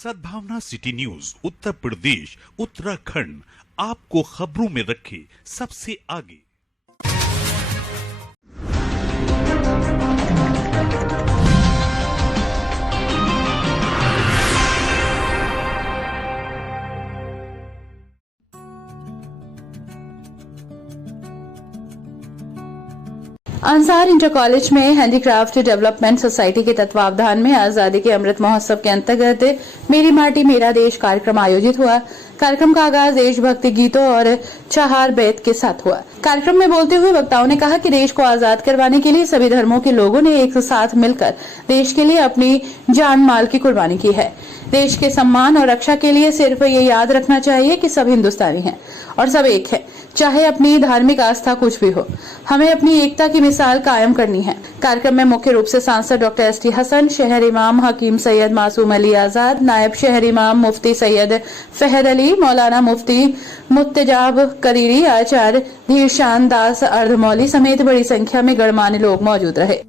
सद्भावना city news Uttar Pradesh Uttarakhand आपको खबरों में रखे सबसे आगे। अंसार इंटर कॉलेज में हैंडीक्राफ्ट डेवलपमेंट सोसाइटी के तत्वावधान में आजादी के अमृत महोत्सव के अंतर्गत मेरी माटी मेरा देश कार्यक्रम आयोजित हुआ। कार्यक्रम का आगाज देशभक्ति गीतों और चहार बैत के साथ हुआ। कार्यक्रम में बोलते हुए वक्ताओं ने कहा कि देश को आजाद करवाने के लिए सभी धर्मों के लोगों ने एक साथ मिलकर देश के लिए अपनी जान माल की कुर्बानी की है। देश के सम्मान और रक्षा के लिए सिर्फ ये याद रखना चाहिए कि सब हिंदुस्तानी हैं और सब एक है, चाहे अपनी धार्मिक आस्था कुछ भी हो। हमें अपनी एकता की मिसाल कायम करनी है। कार्यक्रम में मुख्य रूप से सांसद डॉक्टर एस.टी. हसन, शहर इमाम हकीम सैयद मासूम अली आजाद, नायब शहर इमाम मुफ्ती सैयद फहद अली, मौलाना मुफ्ती मुत्तजाब करीरी, आचार्य धीरशान दास अर्धमौली समेत बड़ी संख्या में गणमान्य लोग मौजूद रहे।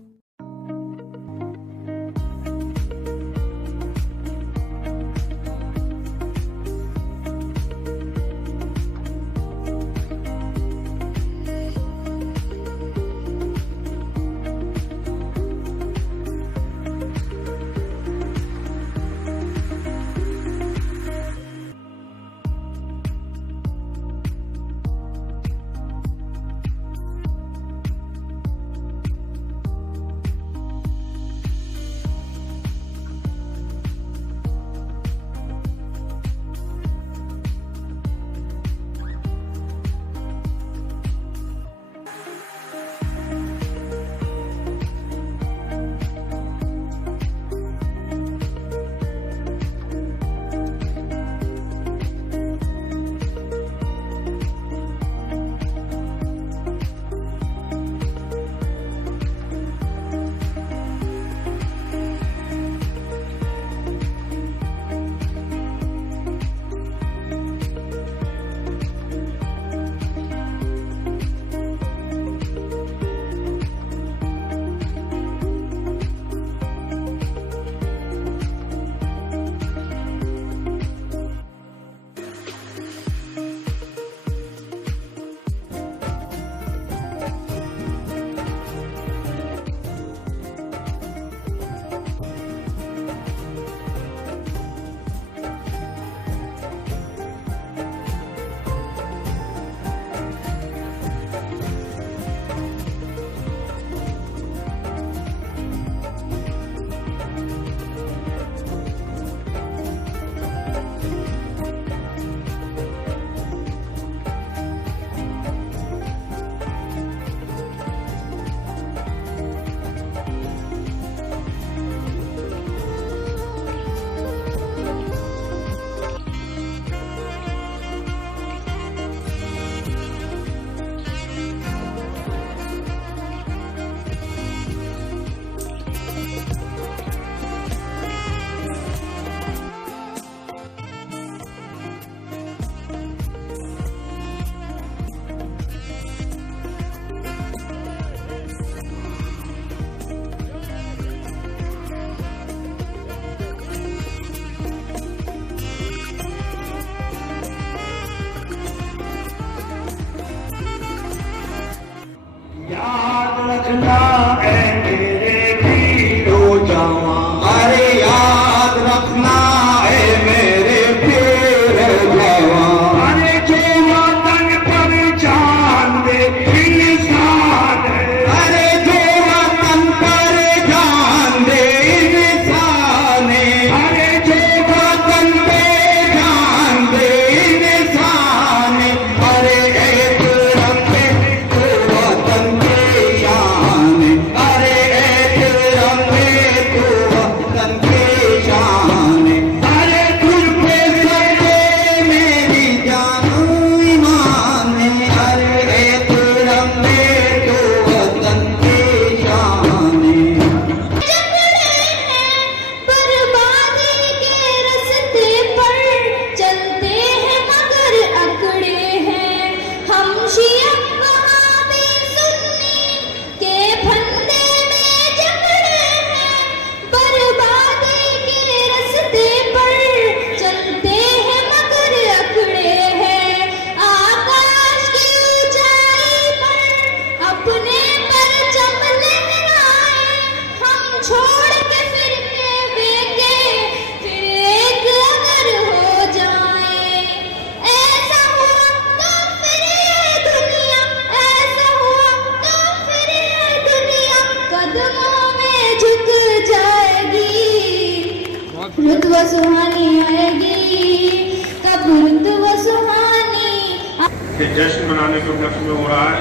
उपलक्ष्य में हो रहा है।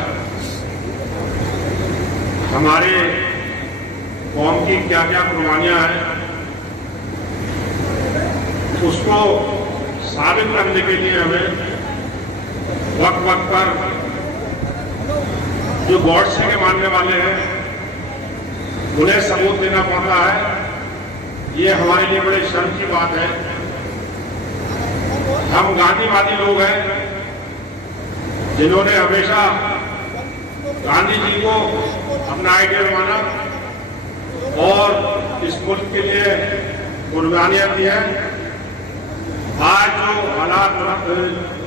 हमारे कौम की क्या क्या कुर्बानियां हैं उसको साबित करने के लिए हमें वक्त वक्त पर जो गॉडसे के मानने वाले हैं उन्हें सबूत देना पड़ता है। ये हमारे लिए बड़े शर्म की बात है। हम गांधीवादी लोग हैं जिन्होंने हमेशा गांधी जी को अपना आइडियल माना और इस मुल्क के लिए कुर्बानियां दी हैं। आज जो हालात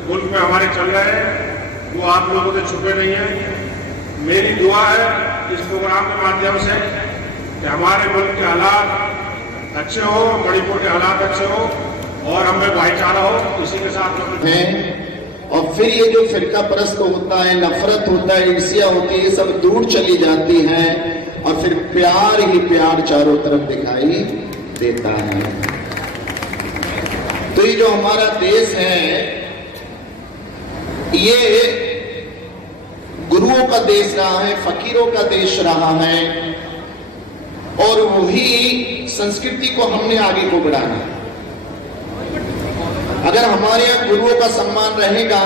मुल्क में हमारे चल रहे हैं वो आप लोगों से छुपे नहीं हैं। मेरी दुआ है इस प्रोग्राम के माध्यम से कि हमारे मुल्क के हालात अच्छे हो, मणिपुर के हालात अच्छे हो और हमें भाईचारा हो। इसी के साथ हैं और फिर ये जो फिरका परस्त होता है, नफरत होता है, ईर्ष्या होती है, ये सब दूर चली जाती हैं और फिर प्यार ही प्यार चारों तरफ दिखाई देता है। तो ये जो हमारा देश है ये गुरुओं का देश रहा है, फकीरों का देश रहा है और वही संस्कृति को हमने आगे को बढ़ाना। अगर हमारे यहाँ गुरुओं का सम्मान रहेगा,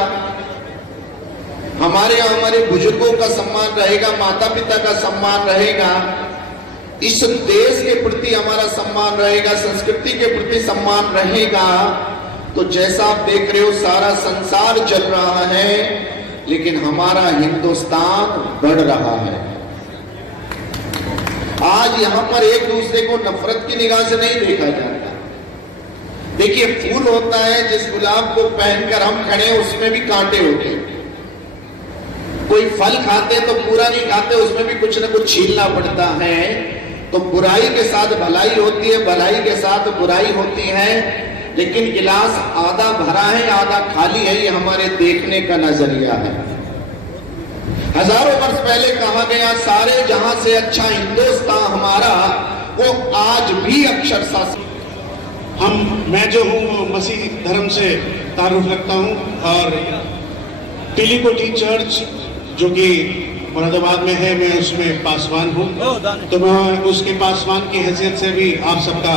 हमारे यहाँ हमारे बुजुर्गों का सम्मान रहेगा, माता पिता का सम्मान रहेगा, इस देश के प्रति हमारा सम्मान रहेगा, संस्कृति के प्रति सम्मान रहेगा, तो जैसा आप देख रहे हो सारा संसार चल रहा है लेकिन हमारा हिंदुस्तान बढ़ रहा है। आज यहां पर एक दूसरे को नफरत की निगाह से नहीं देखा जाता। देखिए फूल होता है, जिस गुलाब को पहनकर हम खड़े उसमें भी कांटे होते हैं। कोई फल खाते तो पूरा नहीं खाते, उसमें भी कुछ ना कुछ छीलना पड़ता है। तो बुराई के साथ भलाई होती है, भलाई के साथ बुराई होती है, लेकिन गिलास आधा भरा है आधा खाली है, ये हमारे देखने का नजरिया है। हजारों वर्ष पहले कहा गया सारे जहां से अच्छा हिंदुस्तान हमारा, वो आज भी अक्षरशः मैं जो हूँ वो मसीह धर्म से ताल्लुक रखता हूँ और टेलीकोटी चर्च जो कि मुरादाबाद में है, मैं उसमें पासवान हूँ। तो मैं उसके पासवान की हैसियत से भी आप सबका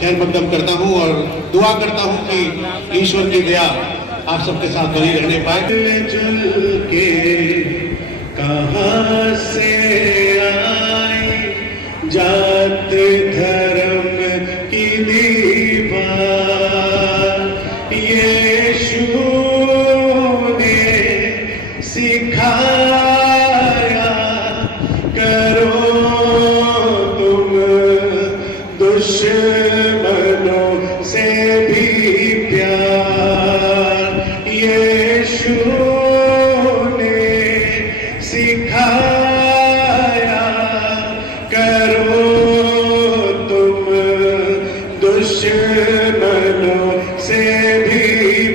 खैर मकदम करता हूँ और दुआ करता हूँ कि ईश्वर की दया आप सबके साथ बनी रहने पाए। चल के कहाँ से आई जात धर्म की दीवार, यीशु ने सिखाया करो तुम दुश्मनों से भी प्यार, यीशु ने सिखाया करो तुम दुश्मनों से भी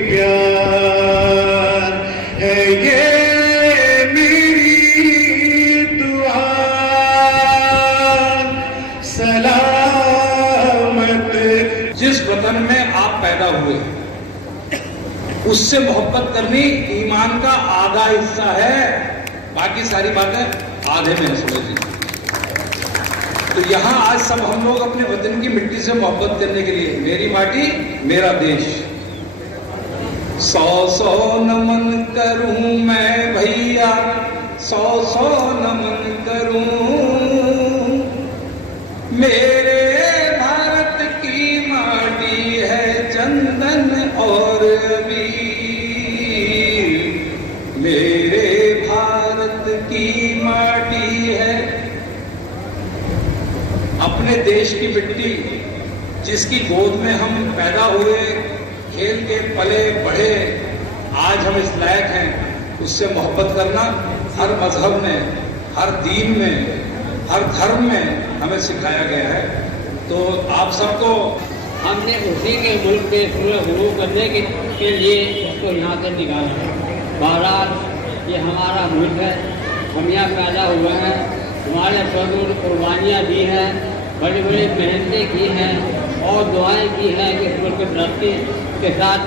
प्यार, है ये मेरी दुआ सलामत। जिस वतन में आप पैदा हुए उससे मोहब्बत करनी ईमान का आधा हिस्सा है, बाकी सारी बातें आधे में समझ। तो यहाँ आज सब हम लोग अपने वतन की मिट्टी से मोहब्बत करने के लिए, मेरी माटी मेरा देश, 100 नमन करूं मैं भैया, 100 नमन करूं, मेरे भारत की माटी है चंदन और वीर, मेरे भारत की माटी है। अपने देश की मिट्टी जिसकी गोद में हम पैदा हुए, खेल के पले बढ़े, आज हम इस लायक हैं, उससे मोहब्बत करना हर मजहब में, हर दीन में, हर धर्म में हमें सिखाया गया है। तो आप सबको हमने उसी के मुल्क में शुरू करने के लिए उसको यहाँ से निकाला है। बहरहाल ये हमारा मुल्क है, हम यहाँ पैदा हुए हैं, हमारे स्वरूप कुर्बानियाँ दी हैं, बड़ी बड़ी मेहनतें की हैं और दुआएं की हैं कि इस मुल्क तरक्की के साथ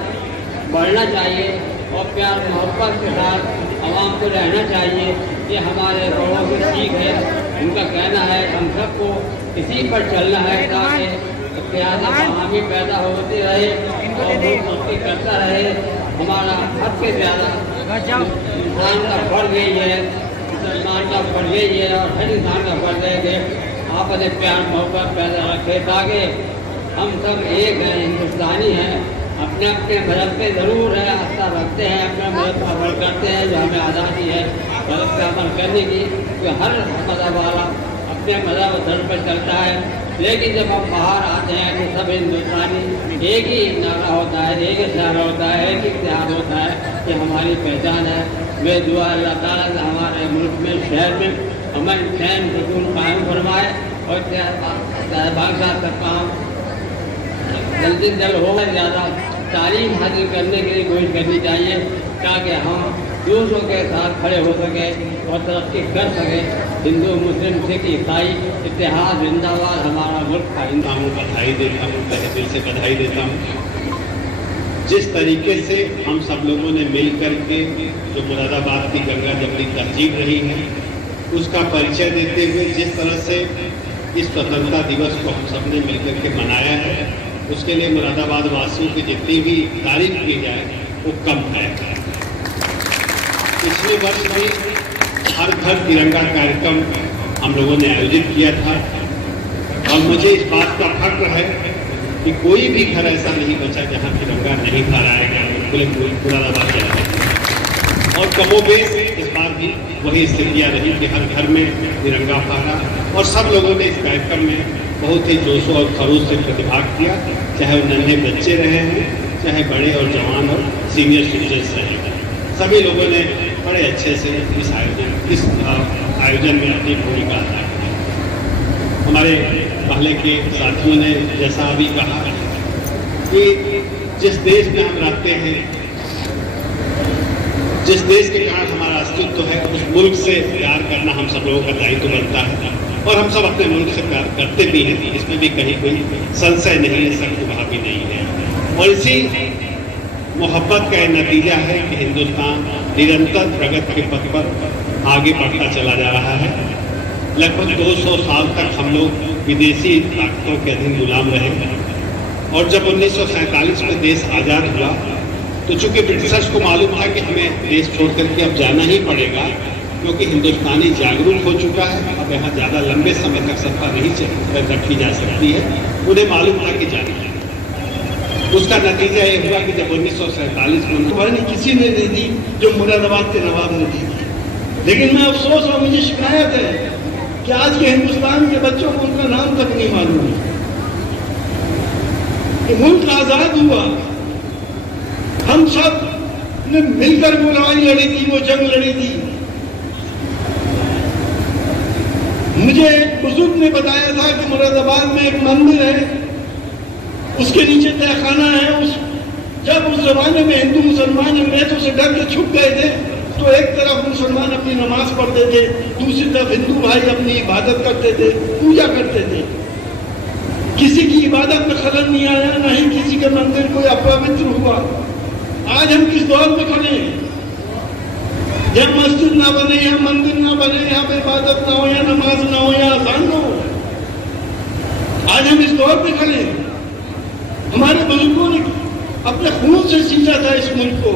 बढ़ना चाहिए और प्यार मोहब्बत के साथ आवाम को रहना चाहिए। ये हमारे बड़ों से सीख है, उनका कहना है हम सबको इसी पर चलना है ताकि क़यादत बहामी पैदा होती रहे और मुल्क तरक्की करता रहे। हमारा हद से ज़्यादा इंसान का फर्ज यही है, मुसलमान का फर्ज यही है और हर इंसान का फर्ज है कि आपस में प्यार मोहब्बत पैदा रखे ताकि हम सब एक हैं, हिंदुस्तानी हैं। अपने अपने मज़हब पे ज़रूर है आस्था रखते हैं, अपने मज़हब का अमल करते हैं जो हमें आज़ादी है मज़हब का अमल करने की, कि हर मज़हब वाला अपने मज़हब धर्म पर चलता है। लेकिन जब हम बाहर आते हैं तो सब हिंदुस्तानी एक ही नारा होता है, एक ही शहर होता है, एक ही इतिहाद होता है कि हमारी पहचान है। मैं दुआ अल्लाह ताला से हमारे मुल्क में शहर में अमन चैन सुकून कायम फरमाए और बादशाह का काम जल्दी से जल्द होगा। ज़्यादा तालीम हासिल करने के लिए कोशिश करनी चाहिए ताकि हम दूसरों के साथ खड़े हो सके और तरक्की कर सके। हिंदू मुस्लिम सिख ईसाई इतिहाद जिंदाबाद, हमारा मुल्क का हूँ, बधाई देता हूँ, तहे दिल से बधाई देता हूँ। जिस तरीके से हम सब लोगों ने मिल करके जो मुरादाबाद की गंगा जमनी तहजीब रही है उसका परिचय देते हुए जिस तरह से इस स्वतंत्रता दिवस को हम सब ने मिलकर के मनाया है, उसके लिए मुरादाबाद वासियों की जितनी भी तारीफ की जाए वो कम है। पिछले वर्ष में हर घर तिरंगा कार्यक्रम हम लोगों ने आयोजित किया था और मुझे इस बात का फख्र है कि कोई भी घर ऐसा नहीं बचा जहां तिरंगा नहीं फहराया गया, पूरे मुरादाबाद शहर में। और कमोबेश इस बार भी वही स्थितियाँ रही कि हर घर में तिरंगा फहरा और सब लोगों ने इस कार्यक्रम में बहुत ही जोशो और खरोश से प्रतिभाग किया, चाहे वो नन्हे बच्चे रहे हैं, चाहे बड़े और जवान और सीनियर सिटीजन्स रहे हैं। सभी लोगों ने बड़े अच्छे से इस आयोजन में अपनी भूमिका अदा की। हमारे पहले के साथियों ने जैसा अभी कहा कि जिस देश में हम रहते हैं, जिस देश के कारण हमारा अस्तित्व है, उस मुल्क से प्यार करना हम सब लोगों का दायित्व बनता है और हम सब अपने मुल्क से प्यार करते भी हैं, इसमें भी कहीं कोई संशय नहीं है, शक भी नहीं है। और इसी मोहब्बत का नतीजा है कि हिंदुस्तान निरंतर प्रगति के पथ पर आगे बढ़ता चला जा रहा है। लगभग 200 साल तक हम लोग विदेशी ताकतों के अधीन गुलाम रहे और जब 1947 में देश आज़ाद हुआ तो चूंकि ब्रिटिशर्स को मालूम था कि हमें देश छोड़ करके अब जाना ही पड़ेगा क्योंकि हिंदुस्तानी जागरूक हो चुका है, अब यहाँ ज़्यादा लंबे समय तक सत्ता नहीं रखी जा सकती है, उन्हें मालूम था कि जाना है। उसका नतीजा ये हुआ कि जब 1947 में तुम्हारी किसी ने नहीं दी जो मुरादाबाद के नवाब ने दी, लेकिन मैं अफसोस और मुझे शिकायत है कि आज के हिंदुस्तान के बच्चों को उनका नाम तक नहीं मालूम है। कि मुल्क आजाद हुआ, हम सब ने मिलकर वो लड़ाई लड़ी थी, वो जंग लड़ी थी। मुझे बुजुर्ग ने बताया था कि मुरादाबाद में एक मंदिर है, उसके नीचे तहखाना है। जब उस जमाने में हिंदू मुसलमान अंग्रेजों से डर के छुप गए थे तो एक तरफ मुसलमान अपनी नमाज पढ़ते थे, दूसरी तरफ हिंदू भाई अपनी इबादत करते थे, पूजा करते थे। किसी की इबादत में खलल नहीं आया, न ही किसी के मंदिर कोई अपवित्र हुआ। आज हम किस दौर में खड़े हैं जब मस्जिद ना बने, यहाँ मंदिर ना बने, यहाँ पे इबादत ना हो, या नमाज ना हो, या अजान ना हो। आज हम इस दौर में खड़े हैं। हमारे बुजुर्गों ने अपने खून से सींचा था इस मुल्क को।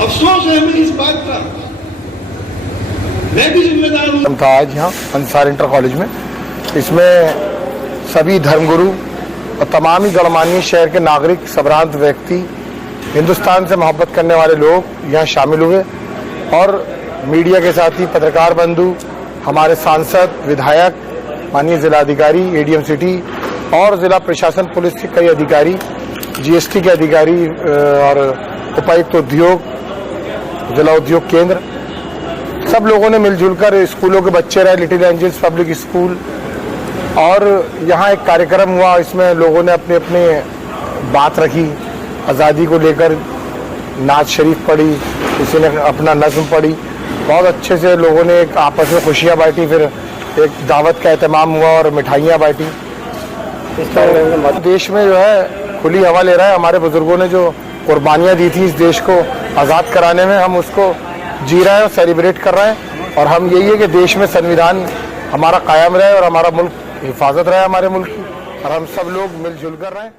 अफसोस है हमें इस बात का, मैं भी जिम्मेदार हूँ। था आज यहाँ अंसार इंटर कॉलेज में, इसमें सभी धर्मगुरु और तमाम ही गणमान्य शहर के नागरिक, संभ्रांत व्यक्ति, हिंदुस्तान से मोहब्बत करने वाले लोग यहाँ शामिल हुए और मीडिया के साथ ही पत्रकार बंधु, हमारे सांसद, विधायक, माननीय जिलाधिकारी एडीएम सिटी और जिला प्रशासन पुलिस के कई अधिकारी, जीएसटी के अधिकारी और उपायुक्त उद्योग, जिला उद्योग केंद्र, सब लोगों ने मिलजुल कर स्कूलों के बच्चे रहे, लिटिल एंजल्स पब्लिक स्कूल, और यहाँ एक कार्यक्रम हुआ। इसमें लोगों ने अपने अपने बात रखी, आज़ादी को लेकर नात शरीफ पढ़ी, किसी ने अपना नज़्म पढ़ी। बहुत अच्छे से लोगों ने एक आपस में खुशियाँ बांटी, फिर एक दावत का एहतमाम हुआ और मिठाइयाँ बांटी। देश में जो है खुली हवा ले रहा है। हमारे बुजुर्गों ने जो कुर्बानियाँ दी थी इस देश को आज़ाद कराने में, हम उसको जी रहे हैं और सेलिब्रेट कर रहे हैं। और हम यही है कि देश में संविधान हमारा कायम रहे और हमारा मुल्क हिफाजत रहे हमारे मुल्क की, और हम सब लोग मिलजुल कर रहे हैं।